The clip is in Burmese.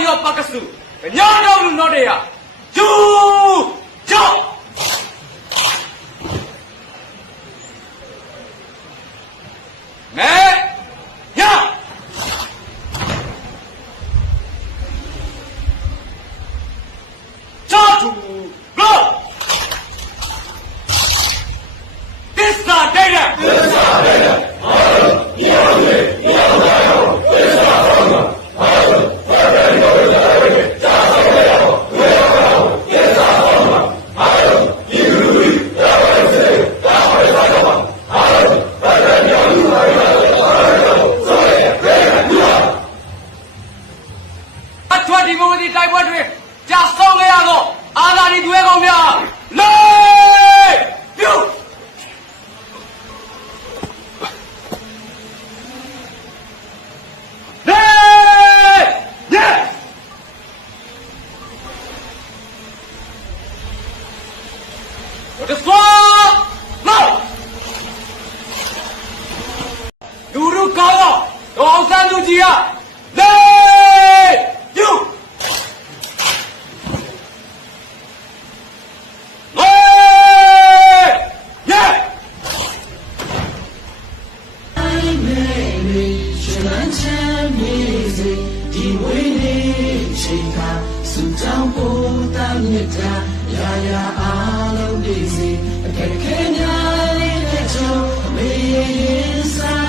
yo pakasu nyano lu no de ya ju jo me ya cha tu go this is dataဒီမိုကရေစီတိုက်ပွဲတွေကြာဆုံးခဲ့ရတော့အာဏာဒီတွေကောင်များလေးပြုလေးညက်what is what no လူလူကောင်းတော့အောင်ဆန်းသူကြီးကလေးပြု呀呀，阿龙的心，看看呀，你的手，没人散。